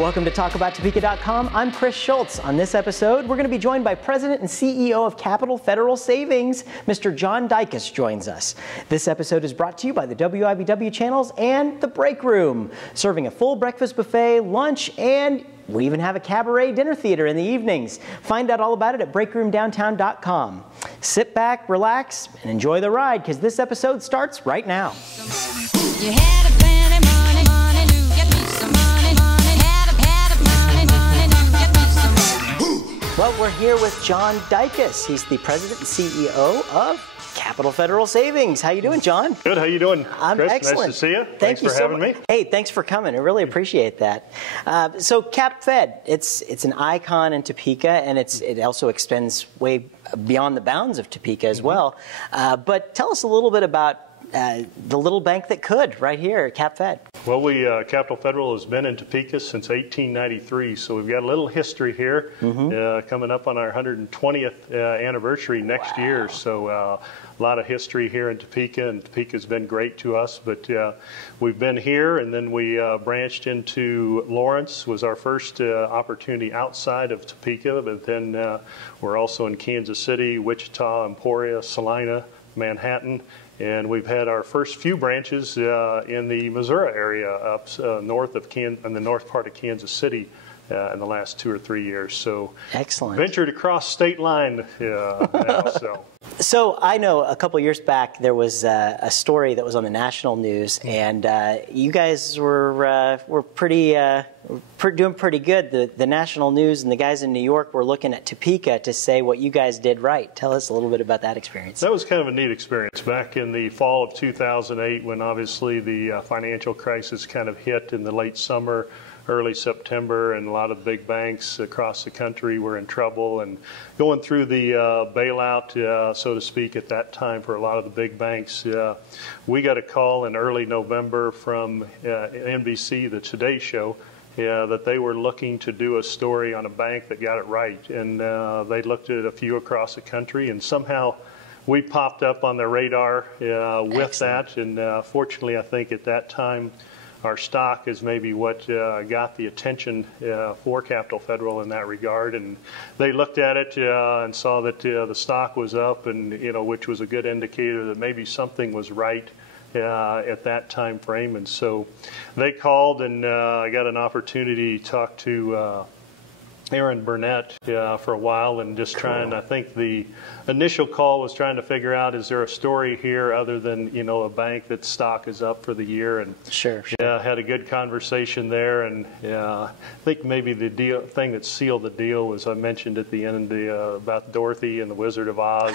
Welcome to TalkAboutTopeka.com. I'm Chris Schultz. On this episode, we're going to be joined by President and CEO of Capital Federal Savings, Mr. John Dicus joins us. This episode is brought to you by the WIBW channels and The Break Room, serving a full breakfast buffet, lunch, and we even have a cabaret dinner theater in the evenings. Find out all about it at breakroomdowntown.com. Sit back, relax, and enjoy the ride, because this episode starts right now. You had a plenty money to get me some money, had a money to get me some money. Well, we're here with John Dicus. He's the president and CEO of Capital Federal Savings. How you doing, John? Good. How you doing, I'm Chris? excellent. Nice to see you. Thanks for having me. Hey, thanks for coming. I really appreciate that. So Cap Fed, it's an icon in Topeka, and it also extends way beyond the bounds of Topeka as well. But tell us a little bit about the little bank that could right here at Cap Fed. Well, Capital Federal has been in Topeka since 1893, so we've got a little history here. Coming up on our 120th anniversary next year, so a lot of history here in Topeka, and Topeka's been great to us. But we've been here, and then we branched into Lawrence, was our first opportunity outside of Topeka, but then we're also in Kansas City, Wichita, Emporia, Salina, Manhattan. And we've had our first few branches in the Missouri area, up north of in the north part of Kansas City, in the last 2 or 3 years. So excellent. Ventured across state line now. So I know a couple years back there was a story that was on the national news, and you guys were doing pretty good. The national news and the guys in New York were looking at Topeka to say what you guys did right. Tell us a little bit about that experience. That was kind of a neat experience back in the fall of 2008, when obviously the financial crisis kind of hit in the late summer, early September, and a lot of big banks across the country were in trouble and going through the bailout, so to speak, at that time for a lot of the big banks. We got a call in early November from NBC, the Today Show, that they were looking to do a story on a bank that got it right. And they looked at a few across the country, and somehow we popped up on their radar with Excellent. that. And fortunately, I think at that time, our stock is maybe what got the attention for Capital Federal in that regard, and they looked at it and saw that the stock was up, and which was a good indicator that maybe something was right at that time frame. And so they called, and I got an opportunity to talk to Aaron Burnett for a while, and just trying, I think the initial call was trying to figure out, is there a story here other than, a bank that stock is up for the year? And sure. Had a good conversation there, and I think maybe the thing that sealed the deal was I mentioned at the end about Dorothy and the Wizard of Oz,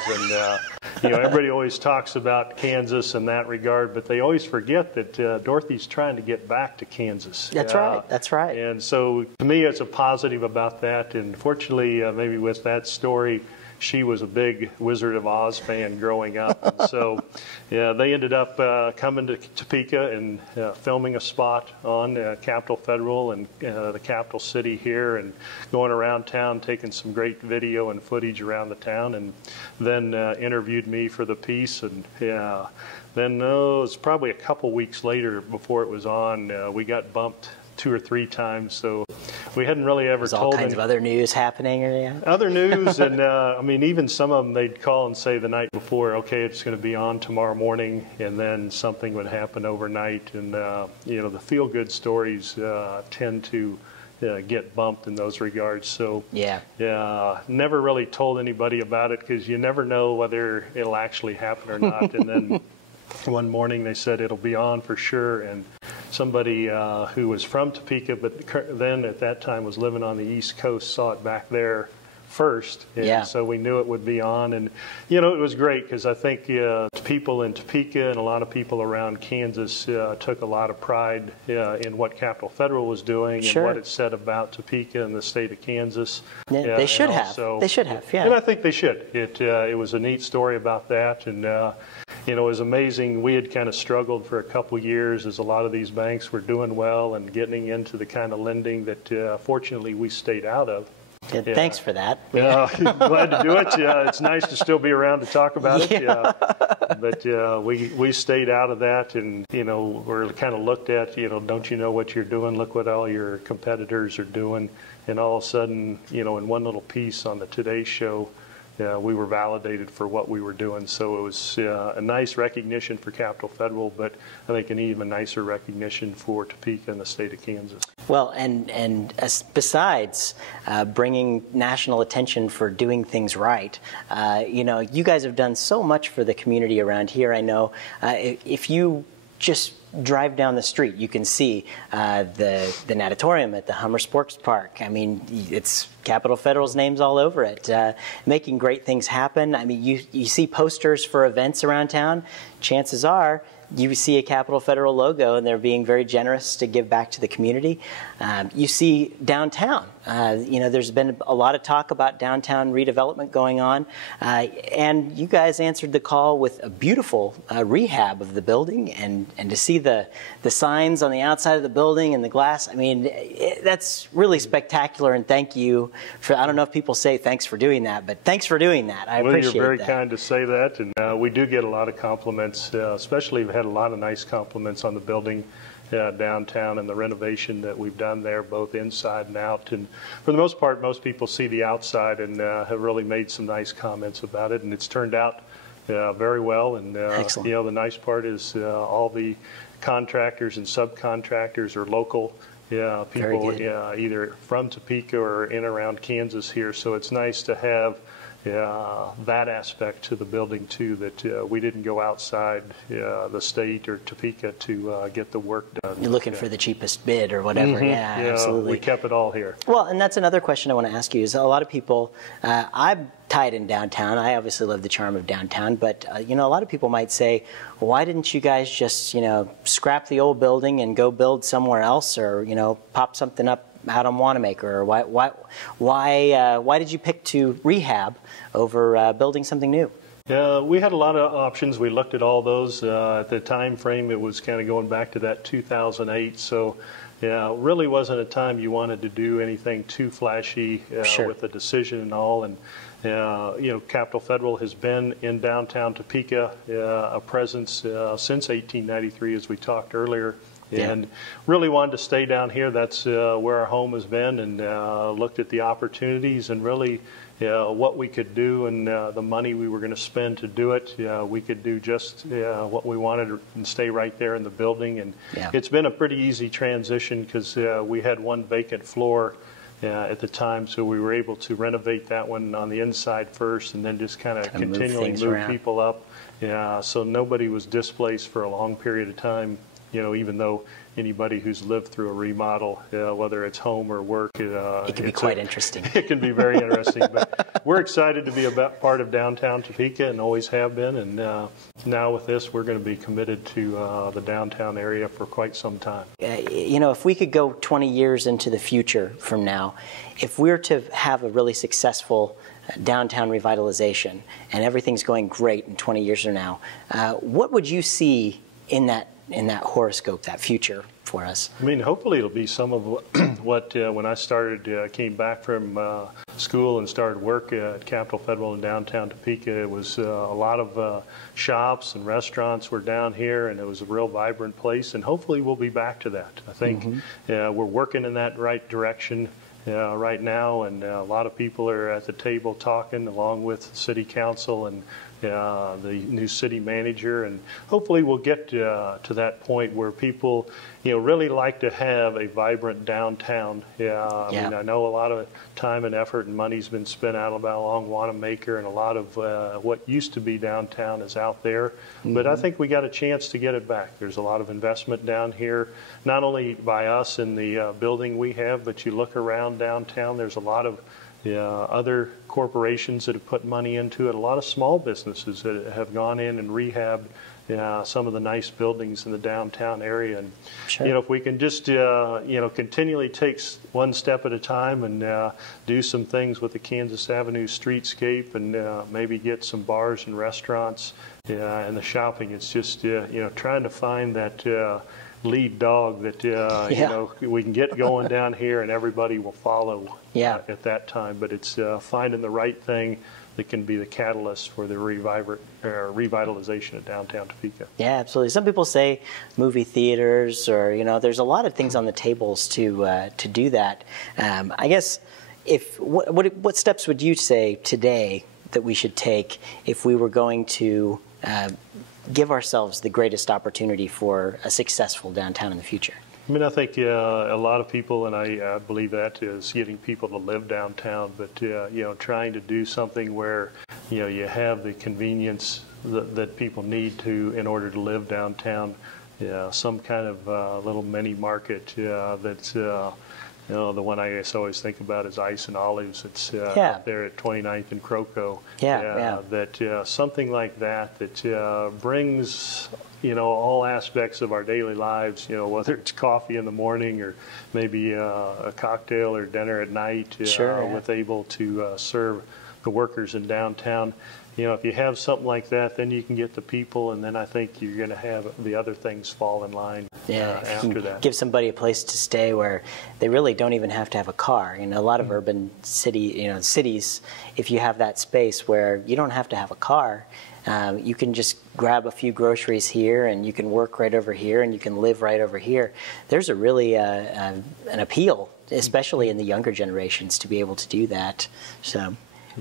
and everybody always talks about Kansas in that regard, but they always forget that Dorothy's trying to get back to Kansas. That's right. That's right. And so to me, it's a positive about that. And fortunately, maybe with that story, she was a big Wizard of Oz fan growing up. And so they ended up coming to Topeka and filming a spot on Capital Federal and the capital city here, and going around town taking some great video and footage around the town, and then interviewed me for the piece. And then it was probably a couple weeks later before it was on, we got bumped 2 or 3 times, so we hadn't really ever told all kinds of other news happening, other news. And I mean, even some of them, they'd call and say the night before, okay, it's going to be on tomorrow morning, and then something would happen overnight. And the feel-good stories tend to get bumped in those regards. So never really told anybody about it, because you never know whether it'll actually happen or not. And then one morning they said it'll be on for sure, and somebody who was from Topeka, but then at that time was living on the East Coast, saw it back there first, and so we knew it would be on. And it was great, because I think people in Topeka and a lot of people around Kansas took a lot of pride in what Capital Federal was doing, and what it said about Topeka and the state of Kansas. They should have. They should have. Yeah. And I think they should. It was a neat story about that, and it was amazing. We had kind of struggled for a couple years, as a lot of these banks were doing well and getting into the kind of lending that fortunately we stayed out of. Good. Thanks for that. Yeah, glad to do it. Yeah, it's nice to still be around to talk about it. Yeah. But we stayed out of that, and we're kind of looked at. Don't you know what you're doing? Look what all your competitors are doing, and all of a sudden, in one little piece on the Today Show, we were validated for what we were doing. So it was a nice recognition for Capital Federal, but I think an even nicer recognition for Topeka and the state of Kansas. Well, and besides bringing national attention for doing things right, you guys have done so much for the community around here. I know if you just drive down the street, you can see the natatorium at the Hummer Sports Park. I mean, it's Capital Federal's name's all over it, making great things happen. I mean, you see posters for events around town. Chances are you see a Capital Federal logo, and they're being very generous to give back to the community. You see downtown. There's been a lot of talk about downtown redevelopment going on, and you guys answered the call with a beautiful rehab of the building, and to see the signs on the outside of the building and the glass. I mean, that's really spectacular, and thank you for. I don't know if people say thanks for doing that, but thanks for doing that. I appreciate that. Well, you're very kind to say that, and we do get a lot of compliments, especially we've had a lot of nice compliments on the building downtown and the renovation that we've done there, both inside and out. And for the most part, most people see the outside and have really made some nice comments about it, and it's turned out very well. And Excellent. The nice part is all the contractors and subcontractors are local people, either from Topeka or in around Kansas here. So it's nice to have that aspect to the building too, that we didn't go outside the state or Topeka to get the work done. You're looking for the cheapest bid or whatever. Mm-hmm. Yeah, absolutely. We kept it all here. Well, and that's another question I want to ask you is a lot of people, I'm tied in downtown. I obviously love the charm of downtown, but a lot of people might say, why didn't you guys just, scrap the old building and go build somewhere else, or, pop something up out on Wanamaker, or why did you pick to rehab over building something new? We had a lot of options. We looked at all those. At the time frame, it was kind of going back to that 2008. So, it really wasn't a time you wanted to do anything too flashy Sure. with the decision and all. And Capital Federal has been in downtown Topeka, a presence since 1893, as we talked earlier. And really wanted to stay down here. That's where our home has been, and looked at the opportunities and really what we could do, and the money we were going to spend to do it. We could do just what we wanted and stay right there in the building. And it's been a pretty easy transition because we had one vacant floor at the time, so we were able to renovate that one on the inside first, and then just kind of continually move people up. So nobody was displaced for a long period of time. Even though anybody who's lived through a remodel, whether it's home or work, it can be quite interesting. It can be very interesting. But we're excited to be a part of downtown Topeka, and always have been. And now with this, we're going to be committed to the downtown area for quite some time. If we could go 20 years into the future from now, if we're to have a really successful downtown revitalization and everything's going great in 20 years from now, what would you see in that horoscope, that future for us? I mean, hopefully it'll be some of what when I started, came back from school and started work at Capital Federal in downtown Topeka, it was a lot of shops and restaurants were down here, and it was a real vibrant place, and hopefully we'll be back to that. I think we're working in that right direction right now, and a lot of people are at the table talking along with City Council and the new city manager, and hopefully we'll get to that point where people, really like to have a vibrant downtown. I mean, I know a lot of time and effort and money's been spent out along Wanamaker, and a lot of what used to be downtown is out there. But I think we got a chance to get it back. There's a lot of investment down here, not only by us in the building we have, but you look around downtown, there's a lot of other corporations that have put money into it, a lot of small businesses that have gone in and rehabbed some of the nice buildings in the downtown area. And Sure. if we can just continually take one step at a time and do some things with the Kansas Avenue streetscape, and maybe get some bars and restaurants and the shopping. It's just trying to find that lead dog that we can get going down here, and everybody will follow at that time. But it's finding the right thing that can be the catalyst for the revitalization of downtown Topeka. Yeah, absolutely. Some people say movie theaters, or there's a lot of things on the tables to do that. I guess what steps would you say today that we should take if we were going to give ourselves the greatest opportunity for a successful downtown in the future? I mean, I think a lot of people, and I believe that, is getting people to live downtown, but trying to do something where you have the convenience that people need in order to live downtown. Some kind of little mini market that's the one I guess always think about is Ice and Olives. It's up there at 29th and Croco. That something like that brings all aspects of our daily lives. Whether it's coffee in the morning or maybe a cocktail or dinner at night. With able to serve the workers in downtown. If you have something like that, then you can get the people, and then I think you're going to have the other things fall in line after that. Give somebody a place to stay where they really don't even have to have a car. A lot of urban cities, if you have that space where you don't have to have a car, you can just grab a few groceries here, and you can work right over here, and you can live right over here. There's a really an appeal, especially in the younger generations, to be able to do that. So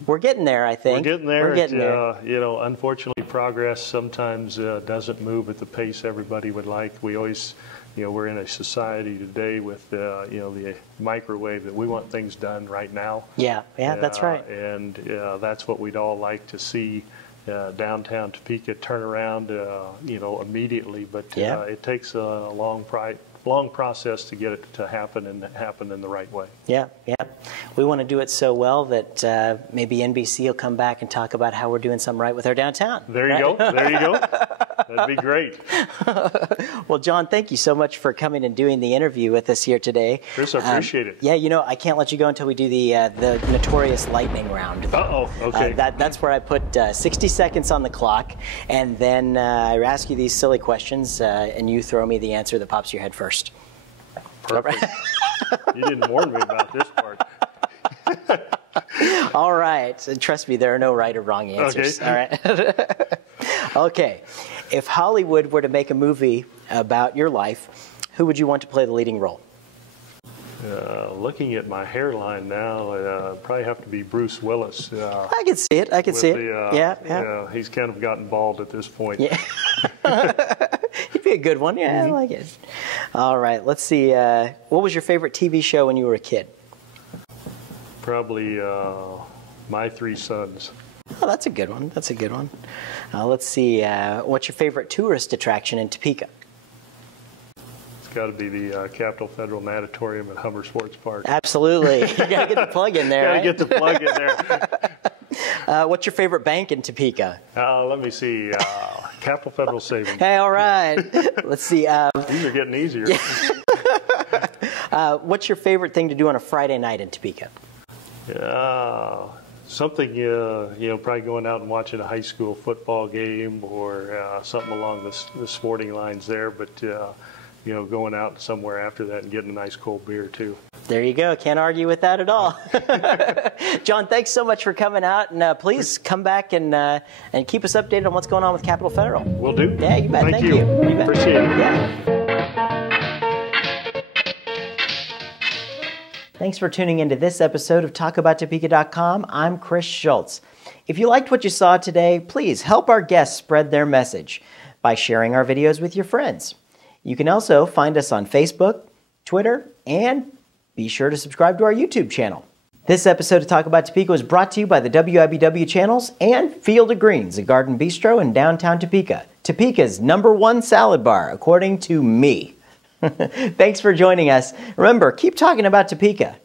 we're getting there, I think. We're getting there. Unfortunately, progress sometimes doesn't move at the pace everybody would like. We always, we're in a society today with, the microwave that we want things done right now. Yeah, that's right. And that's what we'd all like to see. Downtown Topeka turn around, immediately, but it takes a long process to get it to happen and happen in the right way. Yeah. We want to do it so well that maybe NBC will come back and talk about how we're doing something right with our downtown. There you go. That'd be great. Well, John, thank you so much for coming and doing the interview with us here today. Chris, I appreciate it. Yeah, I can't let you go until we do the notorious lightning round. Okay. That's where I put 60 seconds on the clock, and then I ask you these silly questions, and you throw me the answer that pops your head first. Perfect. You didn't warn me about this part. All right. Trust me, there are no right or wrong answers. Okay. All right. Okay. If Hollywood were to make a movie about your life, who would you want to play the leading role? Looking at my hairline now, probably have to be Bruce Willis. I can see it. Yeah. He's kind of gotten bald at this point. Yeah. He'd be a good one. Yeah, I like it. All right. Let's see. What was your favorite TV show when you were a kid? Probably My Three Sons. Oh, that's a good one. Let's see. What's your favorite tourist attraction in Topeka? It's got to be the Capitol Federal Natatorium at Humber Sports Park. Absolutely. You got to get the plug in there. Get the plug in there. What's your favorite bank in Topeka? Let me see. Capital Federal Savings. Hey, all right. Let's see. These are getting easier. What's your favorite thing to do on a Friday night in Topeka? Something, probably going out and watching a high school football game or something along the sporting lines there. But, going out somewhere after that and getting a nice cold beer, too. There you go. Can't argue with that at all. John, thanks so much for coming out. And please come back and keep us updated on what's going on with Capitol Federal. Will do. Yeah, you bet. Thank you. You bet. Appreciate it. Yeah. Thanks for tuning into this episode of TalkAboutTopeka.com. I'm Chris Schultz. If you liked what you saw today, please help our guests spread their message by sharing our videos with your friends. You can also find us on Facebook, Twitter, and be sure to subscribe to our YouTube channel. This episode of Talk About Topeka was brought to you by the WIBW channels and Field of Greens, a garden bistro in downtown Topeka. Topeka's #1 salad bar, according to me. Thanks for joining us. Remember, keep talking about Topeka.